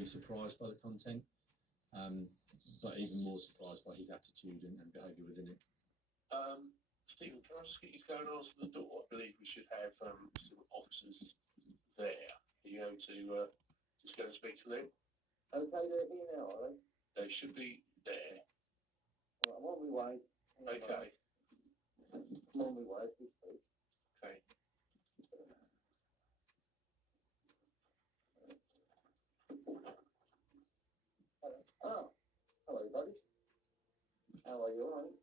really surprised by the content, but even more surprised by his attitude and behaviour within it. Stephen, can I just get you to go and answer the door? I believe we should have some officers there. Are you going to just go and speak to them? Okay, they're here now, are they? They should be there. Well, I'm on my way. Okay. I'm on my way, please. Okay. Oh, hello, buddy. How are you, all right?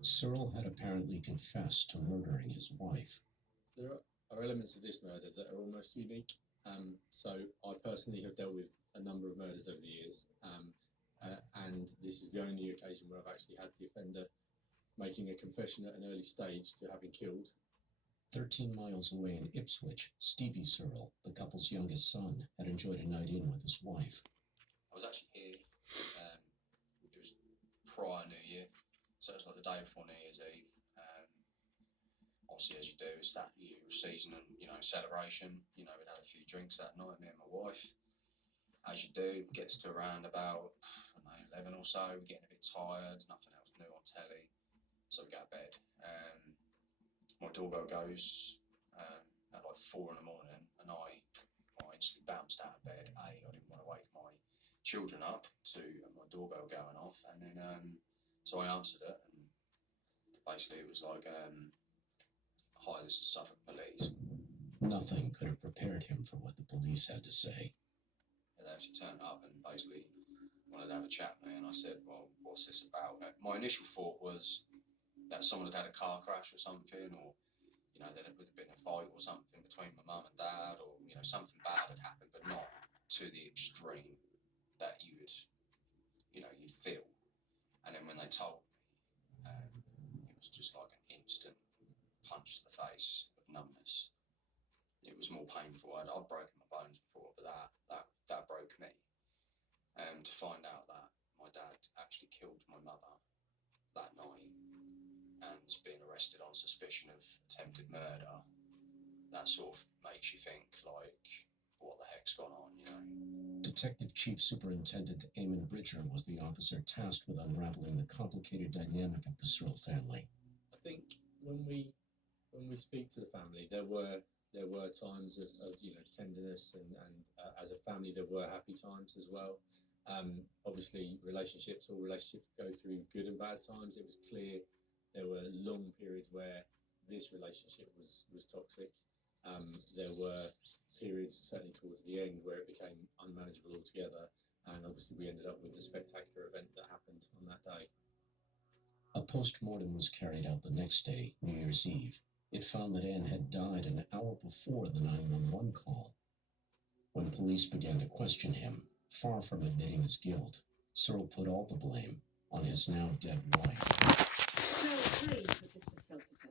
Cyril had apparently confessed to murdering his wife. So there are elements of this murder that are almost unique. So I personally have dealt with a number of murders over the years, and this is the only occasion where I've actually had the offender making a confession at an early stage to having killed. 13 miles away in Ipswich, Stevie Cyril, the couple's youngest son, had enjoyed a night in with his wife. I was actually here, it was prior New Year, so it was like the day before New Year's Eve. Obviously, as you do, it's that season and, celebration. We'd had a few drinks that night, me and my wife. As you do, it gets to around about, 11 or so, we're getting a bit tired, nothing else new on telly, so we go to bed. My doorbell goes at like 4 in the morning, and I instantly bounced out of bed. I didn't want to wake my children up to my doorbell going off, and then so I answered it, and basically it was like, hi, this is Suffolk Police. Nothing could have prepared him for what the police had to say. They actually turned up and basically wanted to have a chat with me, and I said, well, what's this about? My initial thought was that someone had had a car crash or something, or there had been a fight or something between my mum and dad, or something bad had happened, but not to the extreme that you'd feel. And then when they told me, it was just like an instant punch to the face of numbness. It was more painful. I'd broken my bones before, but that broke me. And to find out that my dad actually killed my mother that night and being arrested on suspicion of attempted murder, that sort of makes you think, like, what the heck's gone on, Detective Chief Superintendent Eamon Bridger was the officer tasked with unraveling the complicated dynamic of the Cyril family. I think when we speak to the family, there were times of tenderness, and as a family there were happy times as well. Obviously, all relationships go through good and bad times. It was clear there were long periods where this relationship was toxic. There were periods, certainly towards the end, where it became unmanageable altogether, and obviously we ended up with the spectacular event that happened on that day. A post-mortem was carried out the next day, New Year's Eve. It found that Anne had died an hour before the 911 call. When police began to question him, far from admitting his guilt, Cyril put all the blame on his now dead wife. So pleased that this was self-defense.